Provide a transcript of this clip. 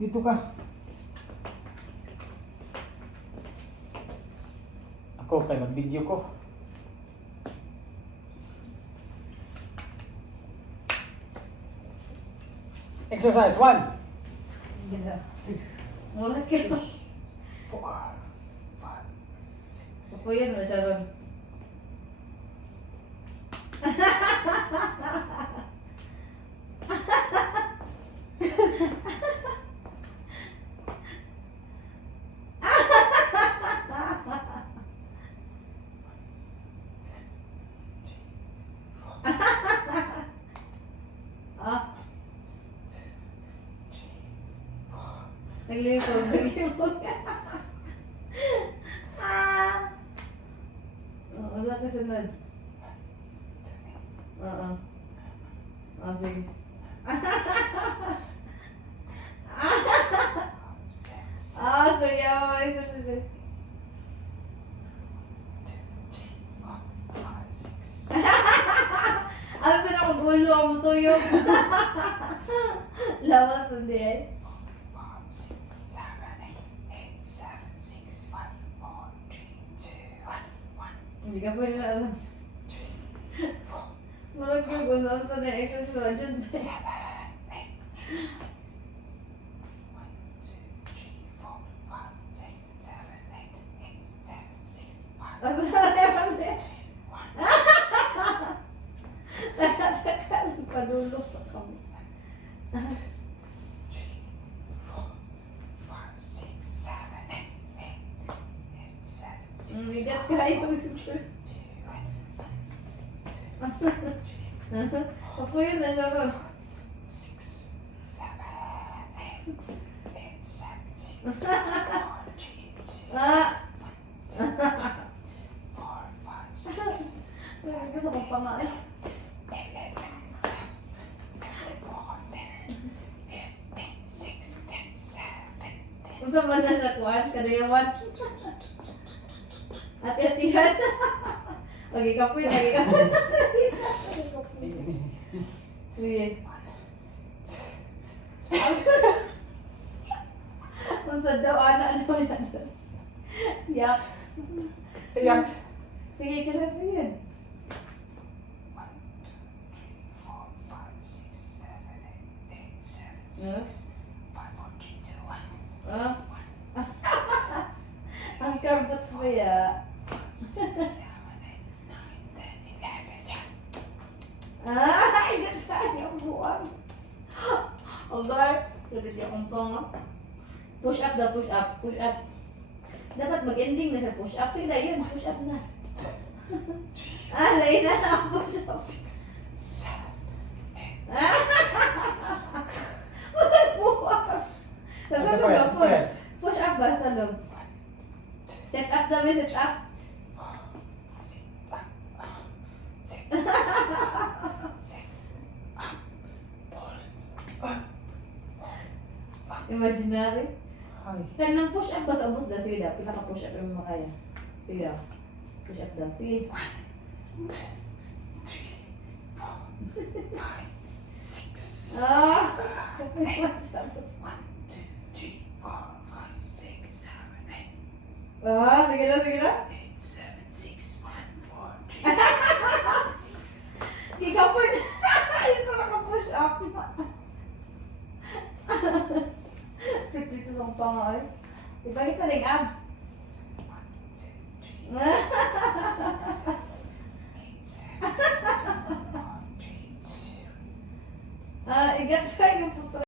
Dito ka. Ako, kaya mag-video ko. Exercise 1. Gila. 2, Mula kayo. 4, 5, 6. Pupuyan mo siya ron. Ah. Naglilipog, naglilipog. Ah. Oo, saan ka sunod? Oo. Ah, sige. Ah, kuya mo. Isa, isa. Ano ba na kung ulo ang tuyog? Lawas hindi eh. Hindi ka pwede na alam. Marag yung gusto sa na-exercise dyan. Ano na naman eh? Taka, nagpadulog pa kami. Bigat kayo. Ako yun na siya ko. 6, 7, 8, 7, 6, 5, 4, 3, 2, 1, 1, 2, 3, 4, 5, 6. Gusto ko pa nga eh. 11, 12, 13, 14, 15, 16, 17, 18. Kung saan ba na siya kuwan? Kadayawan. Hati-hatihan. Lagi ka po yun, lagi ka po. Sige. Kung saan daw, anak daw yan. Yaks. Sa yaks. Sige, exercise mo yun. 1, 2, 3, 4, 5, 6, 7, 8, 8, 7, 6, 5, 4, 3, 2, 1. Ah? Ang karbats mo ya. 6, 7, 8, 9, 10, 11. Ay, ganda yung buwan. Oh, God. Sabi niya kung tonga. Push up daw, push up, push up. Dapat mag-ending na siya, push up. Sige na, yun, push up na. Lain na na, push up. 6, 7, 8. Buwan. Sa Isa loob pa yan, ba, isa pa yan. push up ba sa loob? Set up daw, may set up. Imaginary. Ay. Kanang push up ba sa ubos daw? Sige daw, pinaka-push up yung makaya. Sige daw. Push up daw, sige. 1, 2, 3, 4, 5, 6. Ah! 1, 2, 3, 4, 5, 6, 7, 8. Ah, sige na, sige na. 8, 7, 6, 1, 4, 3. Ikaw po yun. Ito naka-push up. Siklit itong pangay. Ipakita na yung abs. 1, 2, 3, 4, 5, 6, 7, 8, 7, 6, 1, 3, 2. Ah, igat sa yung puto.